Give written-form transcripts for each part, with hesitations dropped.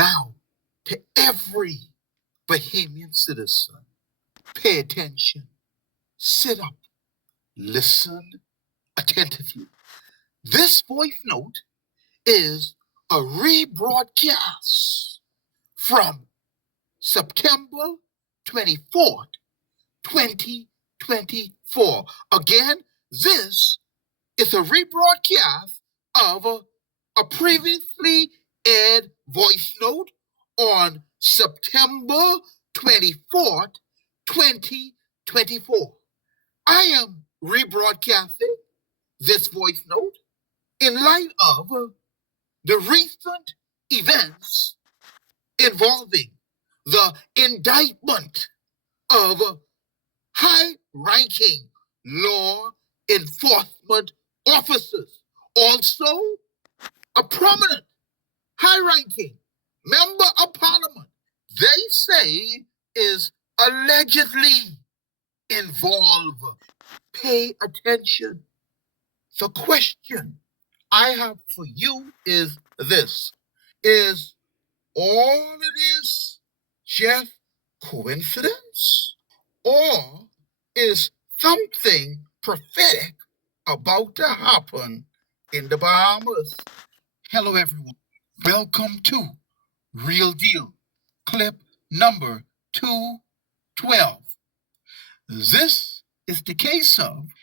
Now, to every Bahamian citizen, pay attention, sit up, listen attentively. This voice note is a rebroadcast from September 24th, 2024. Again, this is a rebroadcast of a previously aired voice note on September 24th, 2024. I am rebroadcasting this voice note in light of the recent events involving the indictment of high-ranking law enforcement officers. Also, a prominent, high-ranking member of parliament, they say is allegedly involved. Pay attention. The question I have for you is this: is all of this just coincidence? Or is something prophetic about to happen in the Bahamas? Hello, everyone. Welcome to Real Deal, clip number 212. This is the case of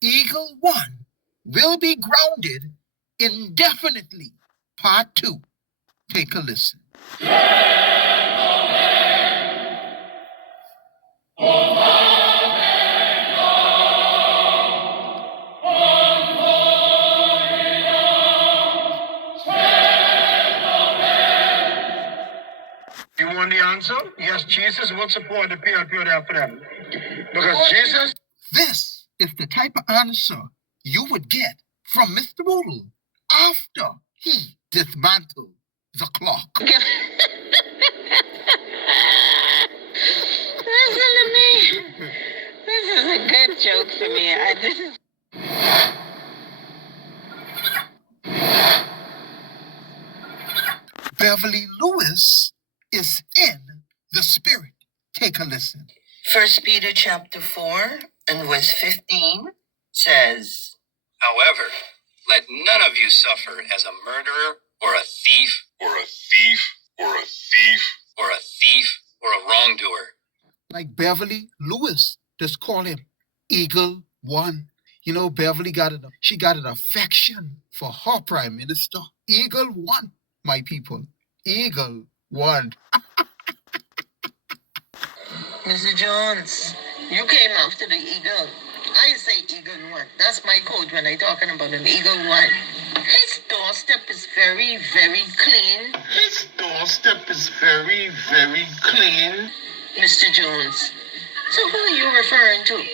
Eagle One will be grounded indefinitely, part 2. Take a listen. You want the answer? Yes, Jesus will support the PLP there for them. Because Jesus... This is the type of answer you would get from Mr. Boodle after he dismantled the clock. Listen to me. This is a good joke for me. Beverly Lewis is in the spirit. Take a listen. 1 Peter chapter 4 and verse 15 says, However, let none of you suffer as a murderer or a thief or a wrongdoer. Like Beverly Lewis, just call him Eagle One. You know, Beverly she got an affection for her prime minister. Eagle One, my people. Eagle One. Mr. Jones, you came after the eagle. I say Eagle One. That's my code when I'm talking about an Eagle One. His doorstep is very, very clean. Mr. Jones. So who are you referring to?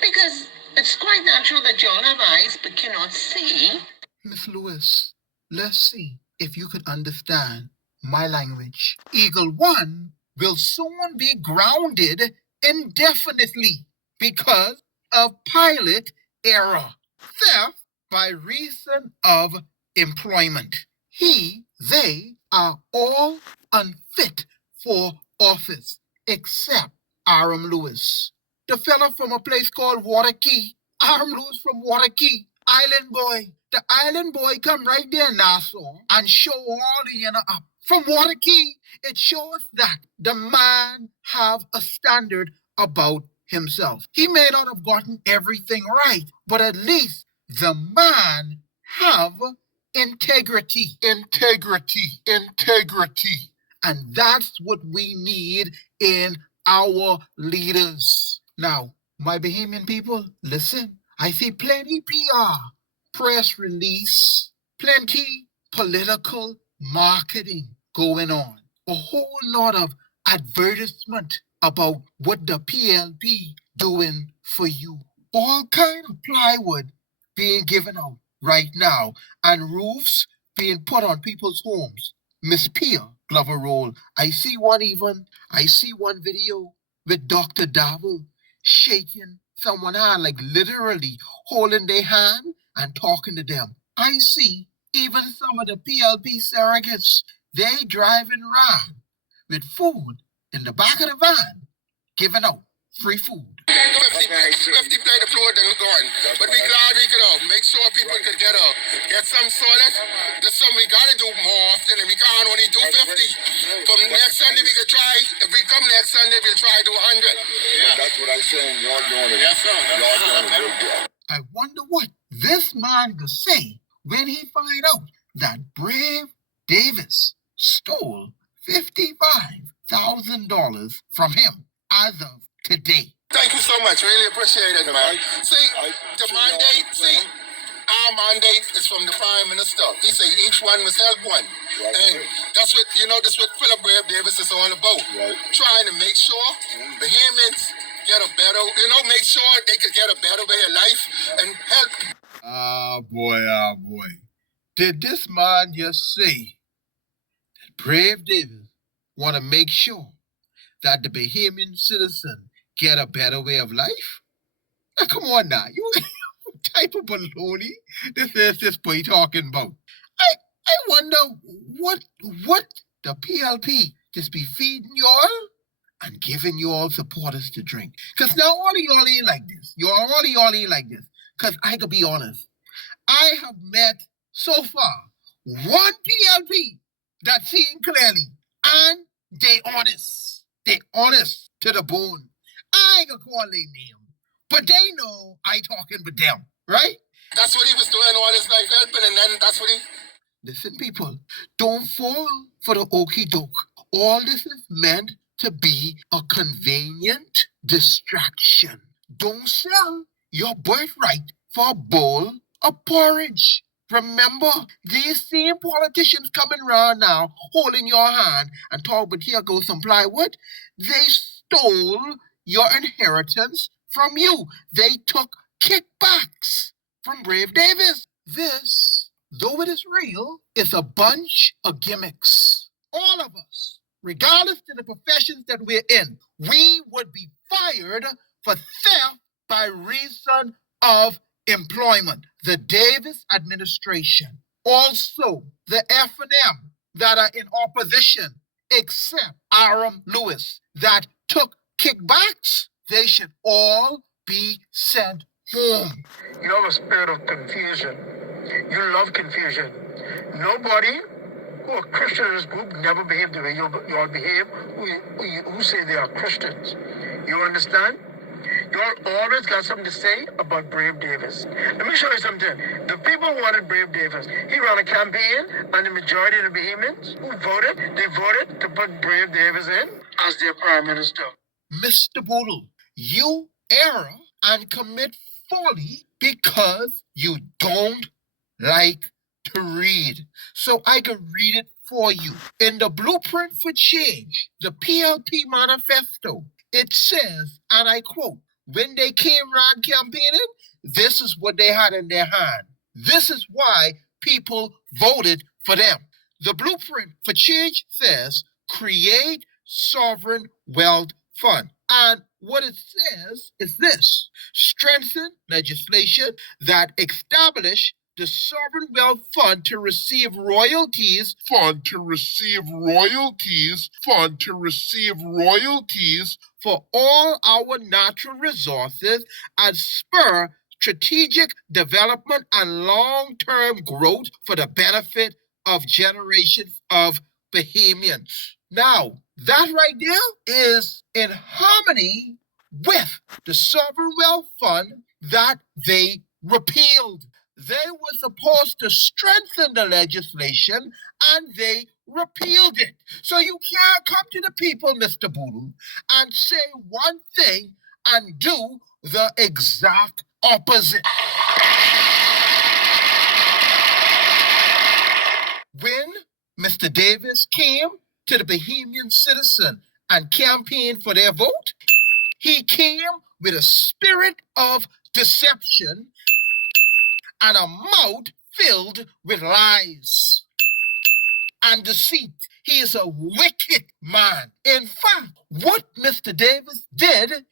Because it's quite natural that you all have eyes but cannot see. Miss Lewis, let's see if you could understand my language. Eagle One will soon be grounded indefinitely because of pilot error, theft by reason of employment. They are all unfit for office except Aram Lewis. The fella from a place called Waterkey, Aram Lewis from Waterkey, Island Boy. The Island Boy come right there in Nassau and show all the up. From Waterkey, it shows that the man have a standard about himself. He may not have gotten everything right, but at least the man have integrity. And that's what we need in our leaders. Now, my Bahamian people, listen. I see plenty PR, press release, plenty political marketing going on. A whole lot of advertisement about what the PLP doing for you. All kind of plywood being given out right now and roofs being put on people's homes. Miss Pia Glover Roll. I see one video with Dr. Davel shaking someone's hand, like literally holding their hand and talking to them. I see even some of the PLP surrogates they driving around with food in the back of the van, giving out free food. 50 play the floor then gone. But we glad we could make sure people could get some solid. That's something we gotta do more often, and we can't only do 50. From next Sunday we could try. If we come next Sunday, we'll try to do 100. Yeah. That's what I'm saying. Y'all doing it. Yes, sir. Y'all doing it. I wonder what this man could say when he find out that Brave Davis stole $55,000 from him as of today. Thank you so much. Really appreciate it, man. The mandate, our mandate is from the Prime Minister. He said each one must help one. Right. And that's what, that's what Philip Brave Davis is all about. Right. Trying to make sure Bahamians get a better, make sure they could get a better way of life and help. Ah, boy. Did this man just say that Brave Davis want to make sure that the Bahamian citizen get a better way of life? Now, come on now. You type of baloney this is this boy talking about. I wonder what the PLP just be feeding y'all and giving y'all supporters to drink. Because now all of y'all ain't like this. All of y'all ain't like this. Because I could be honest. I have met so far one PLP that seen clearly, and they honest. They honest to the bone. I ain't gonna call their name, but they know I talking with them, right? That's what he was doing all his life, helping, and then that's what he... Listen, people, don't fall for the okie doke. All this is meant to be a convenient distraction. Don't sell your birthright for a bowl of porridge. Remember, these same politicians coming around now, holding your hand and talking, but here goes some plywood. They stole your inheritance from you. They took kickbacks from Brave Davis. This, though it is real, is a bunch of gimmicks. All of us, regardless of the professions that we're in, we would be fired for theft by reason of employment. The Davis administration, also the F&M that are in opposition, except Aram Lewis, that took kickbacks, they should all be sent home. You have a spirit of confusion. You love confusion. Nobody who are Christian in this group never behave the way you all behave, who say they are Christians. You understand? You all always got something to say about Brave Davis. Let me show you something. The people wanted Brave Davis. He ran a campaign, and the majority of the Bahamians who voted, they voted to put Brave Davis in as their Prime Minister. Mr. Boodle, you err and commit folly because you don't like to read. So I can read it for you. In the Blueprint for Change, the PLP manifesto, it says, and I quote, when they came around campaigning, this is what they had in their hand. This is why people voted for them. The Blueprint for Change says, create sovereign wealth fund. And what it says is this: strengthen legislation that establish the Sovereign Wealth Fund to receive royalties for all our natural resources and spur strategic development and long-term growth for the benefit of generations of Bahamians. Now, that right there is in harmony with the Sovereign Wealth Fund that they repealed. They were supposed to strengthen the legislation, and they repealed it. So you can't come to the people, Mr. Boodle, and say one thing and do the exact opposite. When Mr. Davis came to the Bahamian citizen and campaigned for their vote, he came with a spirit of deception and a mouth filled with lies and deceit. He is a wicked man. In fact, what Mr. Davis did,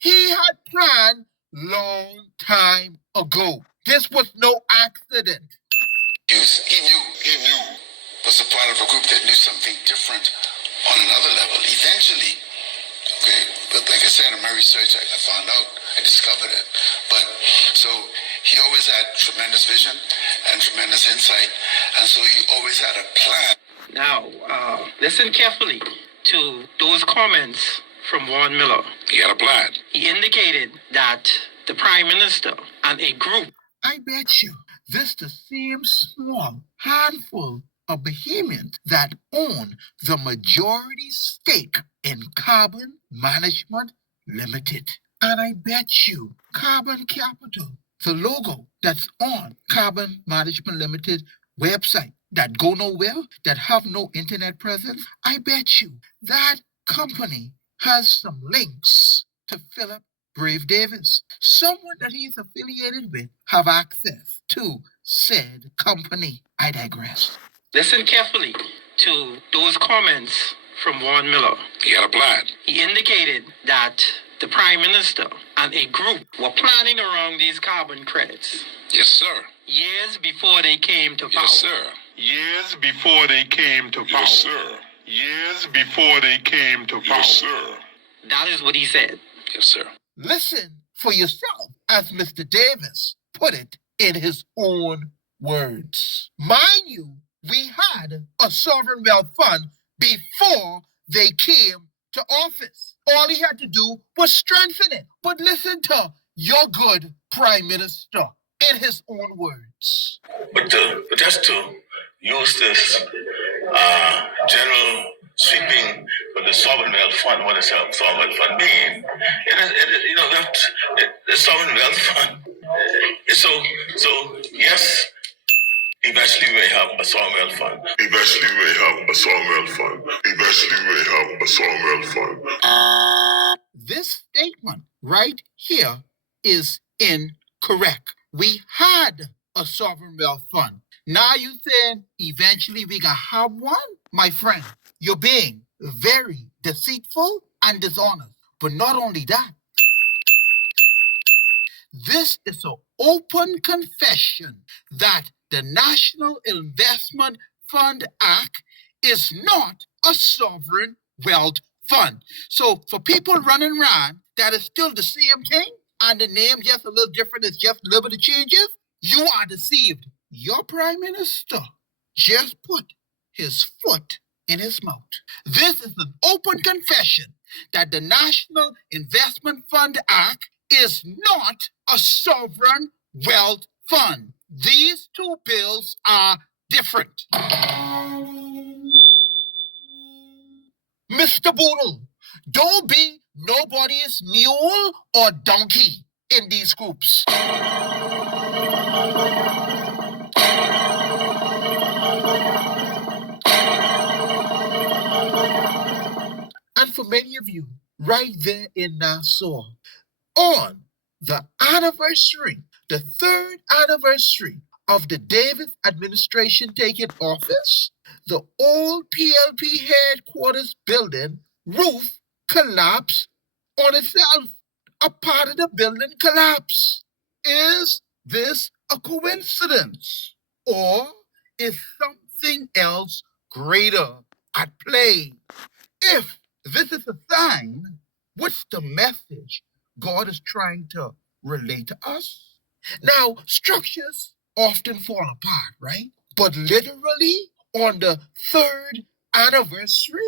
he had planned long time ago. This was no accident. He knew was a part of a group that knew something different on another level. Eventually, okay, but like I said, in my research, I found out, I discovered it. But so he always had tremendous vision and tremendous insight, and so he always had a plan. Now, listen carefully to those comments from Warren Miller. He had a plan. He indicated that the Prime Minister and a group. I bet you this the same small handful of Bahamians that own the majority stake in Carbon Management Limited. And I bet you Carbon Capital, the logo that's on Carbon Management Limited website, that go nowhere, that have no internet presence, I bet you that company has some links to Philip Brave Davis. Someone that he's affiliated with have access to said company. I digress. Listen carefully to those comments from Warren Miller. He had a plan. He indicated that the Prime Minister and a group were planning around these carbon credits Yes, sir. years before they came to power. Yes, sir. Years before they came to power. Yes, sir. Years before they came to power. Yes, sir. That is what he said. Yes, sir. Listen for yourself, as Mr. Davis put it in his own words. Mind you, we had a sovereign wealth fund before they came to office. All he had to do was strengthen it. But listen to your good Prime Minister in his own words. But just to use this general sweeping for the sovereign wealth fund, what is a sovereign wealth fund mean? The sovereign wealth fund. So yes, eventually we have a sovereign wealth fund. Eventually we have a sovereign wealth fund. Eventually we have a sovereign wealth fund. This statement right here is incorrect. We had a sovereign wealth fund. Now you saying eventually we gonna have one? My friend, you're being very deceitful and dishonest. But not only that, this is an open confession that the National Investment Fund Act is not a sovereign wealth fund. So for people running around that is still the same thing and the name just a little different, it's just a little bit of changes, you are deceived. Your Prime Minister just put his foot in his mouth. This is an open confession that the National Investment Fund Act is not a sovereign wealth fund. These two bills are different. Mr. Boodle, don't be nobody's mule or donkey in these groups. And for many of you, right there in Nassau, on the anniversary, the third anniversary of the Davis administration taking office, the old PLP headquarters building roof collapsed on itself. A part of the building collapsed. Is this a coincidence? Or is something else greater at play? If this is a sign, what's the message God is trying to relate to us? Now, structures often fall apart, right? But literally, on the third anniversary,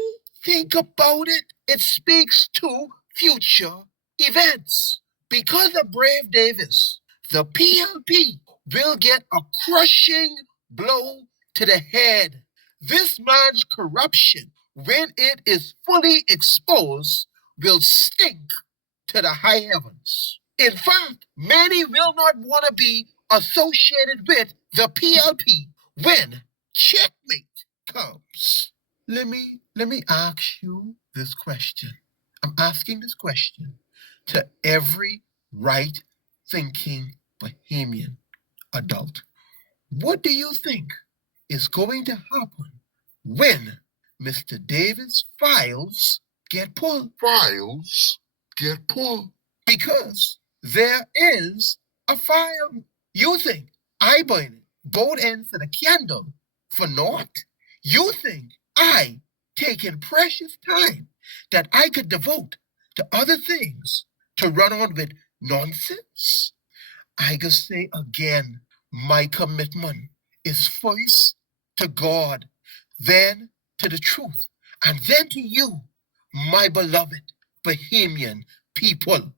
think about it. It speaks to future events. Because of Brave Davis, the PLP will get a crushing blow to the head. This man's corruption, when it is fully exposed, will stink to the high heavens. In fact, many will not want to be associated with the PLP when checkmate comes. Let me ask you this question. I'm asking this question to every right-thinking Bahamian adult. What do you think is going to happen when Mr. Davis' files get pulled? Files get pulled. Because there is a file. You think I burn it, both ends of the candle for naught? You think I taking precious time that I could devote to other things to run on with nonsense? I can say again, my commitment is first to God, then to the truth, and then to you, my beloved Bahamian people.